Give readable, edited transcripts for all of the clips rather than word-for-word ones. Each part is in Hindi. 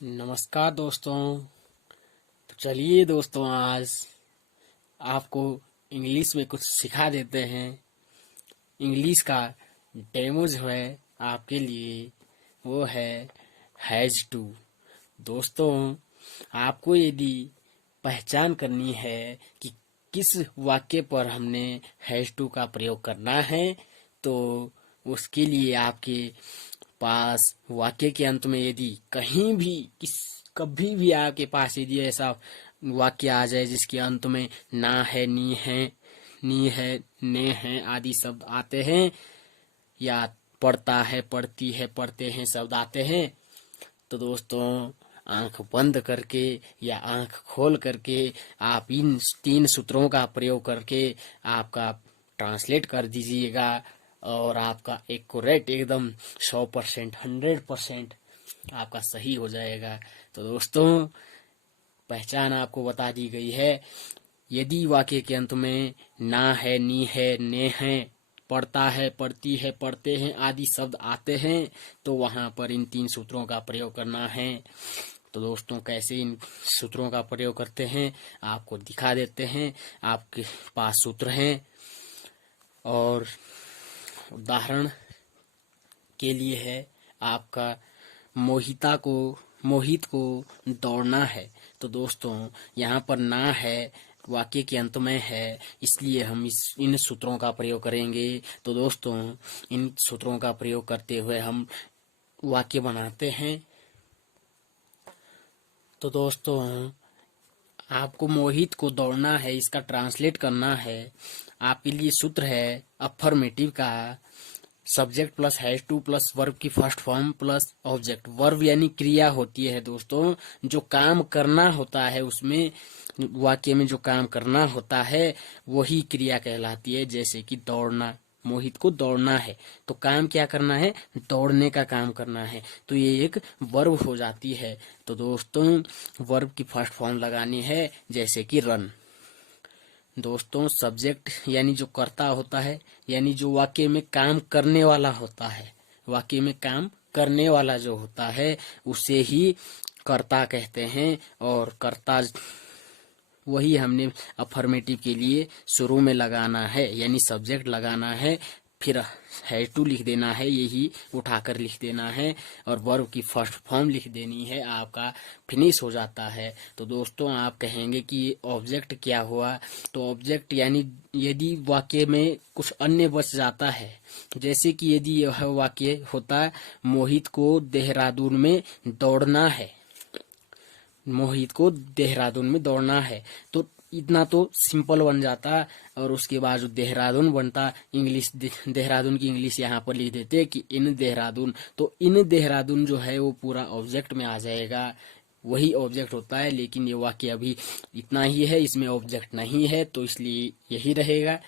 नमस्कार दोस्तों। तो चलिए दोस्तों, आज आपको इंग्लिश में कुछ सिखा देते हैं। इंग्लिश का डेमो जो है आपके लिए, वो है हैज टू। दोस्तों, आपको यदि पहचान करनी है कि किस वाक्य पर हमने हैज टू का प्रयोग करना है, तो उसके लिए आपके पास वाक्य के अंत में यदि कहीं भी कभी भी आपके पास यदि ऐसा वाक्य आ जाए जिसके अंत में ना है, नी है, ने है आदि शब्द आते हैं, या पढ़ता है, पढ़ती है, पढ़ते हैं शब्द आते हैं, तो दोस्तों आंख बंद करके या आंख खोल करके आप इन 3 सूत्रों का प्रयोग करके आपका ट्रांसलेट कर दीजिएगा, और आपका एक्यूरेट एकदम 100%, 100% आपका सही हो जाएगा। तो दोस्तों, पहचान आपको बता दी गई है। यदि वाक्य के अंत में ना है, नी है, ने है, पढ़ता है, पढ़ती है, पढ़ते हैं आदि शब्द आते हैं, तो वहां पर इन 3 सूत्रों का प्रयोग करना है। तो दोस्तों, कैसे इन सूत्रों का प्रयोग करते हैं आपको दिखा देते हैं। आपके पास सूत्र हैं, और उदाहरण के लिए है आपका मोहित को दौड़ना है। तो दोस्तों, यहाँ पर ना है वाक्य के अंत में है, इसलिए हम इन सूत्रों का प्रयोग करेंगे। तो दोस्तों, इन सूत्रों का प्रयोग करते हुए हम वाक्य बनाते हैं। तो दोस्तों, आपको मोहित को दौड़ना है, इसका ट्रांसलेट करना है। आपके लिए सूत्र है अफर्मेटिव का, subject plus has to plus verb की first form plus object. Verb यानी क्रिया होती है दोस्तों, जो काम करना होता है, उसमें वाक्य में जो काम करना होता है वही क्रिया कहलाती है। जैसे कि दौड़ना, मोहित को दौड़ना है, तो काम क्या करना है? दौड़ने का काम करना है, तो ये एक वर्ब हो जाती है। तो दोस्तों, वर्ब की फर्स्ट फॉर्म लगानी है, जैसे कि रन। दोस्तों, सब्जेक्ट यानी जो कर्ता होता है, यानी जो वाक्य में काम करने वाला होता है, वाक्य में काम करने वाला जो होता है उसे ही कर्ता कहते हैं। और कर्ता वही हमने अफर्मेटिव के लिए शुरू में लगाना है, यानी सब्जेक्ट लगाना है, फिर हैज टू लिख देना है, यही उठाकर लिख देना है, और वर्ब की फर्स्ट फॉर्म लिख देनी है, आपका फिनिश हो जाता है। तो दोस्तों, आप कहेंगे कि ऑब्जेक्ट क्या हुआ? तो ऑब्जेक्ट यानी यदि वाक्य में कुछ अन्य बच जाता है, जैसे कि यदि यह वाक्य होता मोहित को देहरादून में दौड़ना है, मोहित को देहरादून में दौड़ना है, तो इतना तो सिंपल बन जाता। और उसके बाद जो देहरादून बनता, इंग्लिश देहरादून की इंग्लिश यहाँ पर लिख देते कि इन देहरादून। तो इन देहरादून जो है वो पूरा ऑब्जेक्ट में आ जाएगा, वही ऑब्जेक्ट होता है। लेकिन ये वाक्य अभी इतना ही है, इसमें ऑब्जेक्ट नहीं है, तो इसलिए यही रहेगा।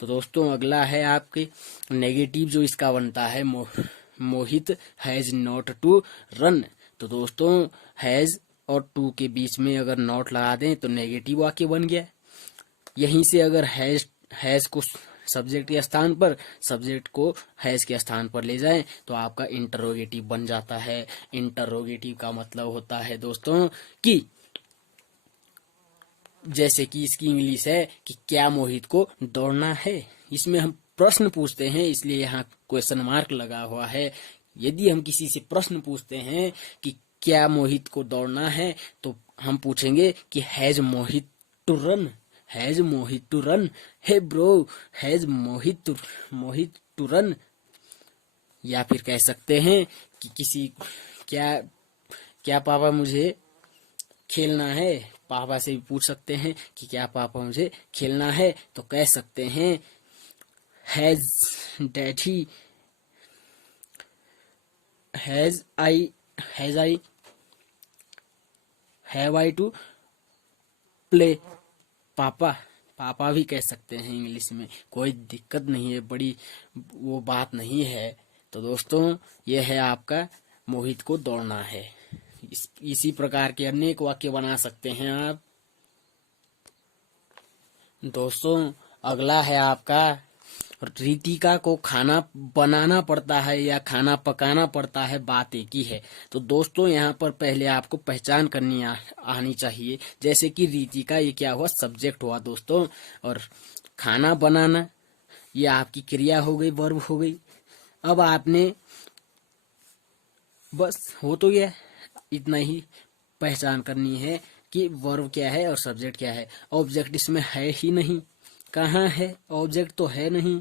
तो दोस्तों, अगला है आपके नेगेटिव जो इसका बनता है, मोहित हैज नॉट टू रन। तो दोस्तों, हैज और टू के बीच में अगर नॉट लगा दें तो नेगेटिव वाक्य बन गया। यहीं से अगर हैज को सब्जेक्ट के स्थान पर, सब्जेक्ट को हैज के स्थान पर ले जाएं तो आपका इंटरोगेटिव बन जाता है। इंटरोगेटिव का मतलब होता है दोस्तों कि जैसे कि इसकी इंग्लिश है कि क्या मोहित को दौड़ना है, इसमें हम प्रश्न पूछते हैं, इसलिए यहाँ क्वेश्चन मार्क लगा हुआ है। यदि हम किसी से प्रश्न पूछते हैं कि क्या मोहित को दौड़ना है, तो हम पूछेंगे कि has Mohit to run, has Mohit to run, hey bro, has Mohit to run. या फिर कह सकते हैं कि किसी क्या क्या पापा मुझे खेलना है, पापा से भी पूछ सकते हैं कि क्या पापा मुझे खेलना है, तो कह सकते हैं has daddy has I has I have I to play. पापा पापा भी कह सकते हैं इंग्लिश में, कोई दिक्कत नहीं है, बड़ी वो बात नहीं है। तो दोस्तों, ये है आपका मोहित को दौड़ना है। इसी प्रकार के अनेक वाक्य बना सकते हैं आप। दोस्तों, अगला है आपका रीतिका को खाना बनाना पड़ता है या खाना पकाना पड़ता है, बात एक ही है। तो दोस्तों यहाँ पर पहले आपको पहचान करनी आनी चाहिए। जैसे कि रीतिका ये क्या हुआ, सब्जेक्ट हुआ दोस्तों, और खाना बनाना ये आपकी क्रिया हो गई, वर्ब हो गई। अब आपने बस हो तो गया, इतना ही पहचान करनी है कि वर्ब क्या है और सब्जेक्ट क्या है। ऑब्जेक्ट इसमें है ही नहीं, कहाँ है ऑब्जेक्ट, तो है नहीं।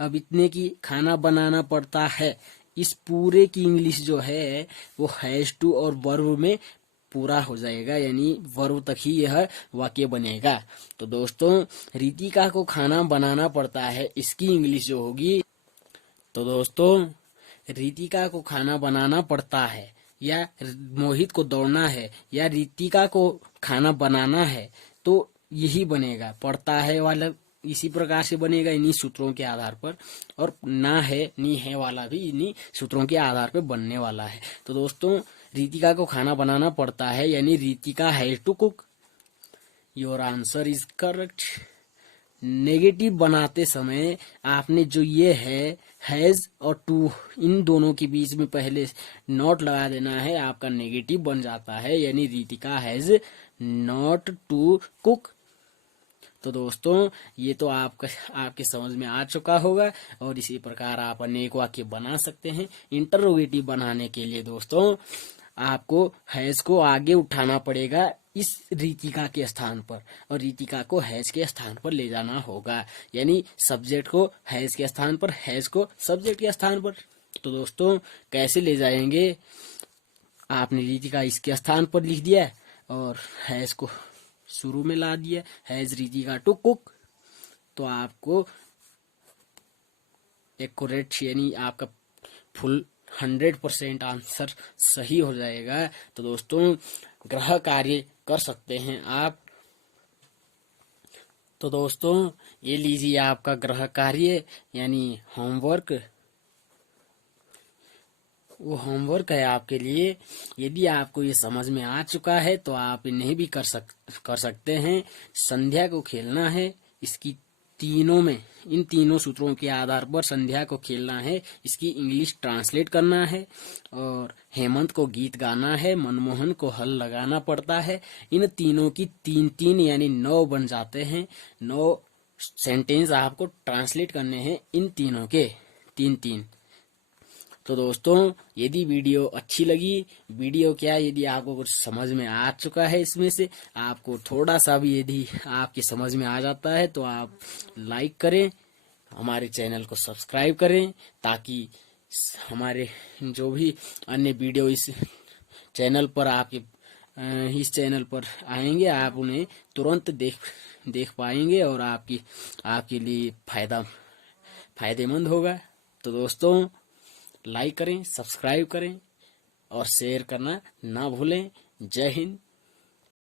अब इतने की खाना बनाना पड़ता है, इस पूरे की इंग्लिश जो है वो हैज टू और वर्ब में पूरा हो जाएगा, यानी वर्ब तक ही यह वाक्य बनेगा। तो दोस्तों रीतिका को खाना बनाना पड़ता है, इसकी इंग्लिश जो होगी, तो दोस्तों रीतिका को खाना बनाना पड़ता है, या मोहित को दौड़ना है, या रीतिका को खाना बनाना है, तो यही बनेगा। पड़ता है वाला इसी प्रकार से बनेगा, इन्हीं सूत्रों के आधार पर, और ना है नी है वाला भी इन्हीं सूत्रों के आधार पर बनने वाला है। तो दोस्तों रीतिका को खाना बनाना पड़ता है, यानी Ritika has to cook. Your answer is correct. Negative बनाते समय आपने जो ये हैज और टू, इन दोनों के बीच में पहले नॉट लगा देना है, आपका नेगेटिव बन जाता है, यानी Ritika has not to cook. तो दोस्तों ये तो आपके समझ में आ चुका होगा, और इसी प्रकार आप अनेक वाक्य बना सकते हैं। इंटरोगेटिव बनाने के लिए दोस्तों आपको हैज को आगे उठाना पड़ेगा इस रीतिका के स्थान पर, और रीतिका को हैज के स्थान पर ले जाना होगा, यानी सब्जेक्ट को हैज के स्थान पर, हैज को सब्जेक्ट के स्थान पर। तो दोस्तों कैसे ले जाएंगे, आपने रीतिका इसके स्थान पर लिख दिया और हैज को शुरू में ला दिया, हैज रीतिका टू कुक, तो आपको एक्यूरेट यानी आपका फुल 100% आंसर सही हो जाएगा। तो दोस्तों गृह कार्य कर सकते हैं आप। तो दोस्तों ये लीजिए आपका गृह कार्य यानी होमवर्क, वो होमवर्क है आपके लिए। यदि आपको ये समझ में आ चुका है तो आप इन्हें भी कर सकते हैं। संध्या को खेलना है, इसकी तीनों में, इन तीनों सूत्रों के आधार पर संध्या को खेलना है, इसकी इंग्लिश ट्रांसलेट करना है, और हेमंत को गीत गाना है, मनमोहन को हल लगाना पड़ता है। इन तीनों की 3-3 यानी 9 बन जाते हैं। 9 सेंटेंस आपको ट्रांसलेट करने हैं इन तीनों के 3-3। तो दोस्तों यदि वीडियो अच्छी लगी, वीडियो क्या यदि आपको कुछ समझ में आ चुका है, इसमें से आपको थोड़ा सा भी यदि आपकी समझ में आ जाता है तो आप लाइक करें, हमारे चैनल को सब्सक्राइब करें, ताकि हमारे जो भी अन्य वीडियो इस चैनल पर इस चैनल पर आएंगे आप उन्हें तुरंत देख पाएंगे, और आपके लिए फायदेमंद होगा। तो दोस्तों लाइक करें, सब्सक्राइब करें और शेयर करना ना भूलें। जय हिंद,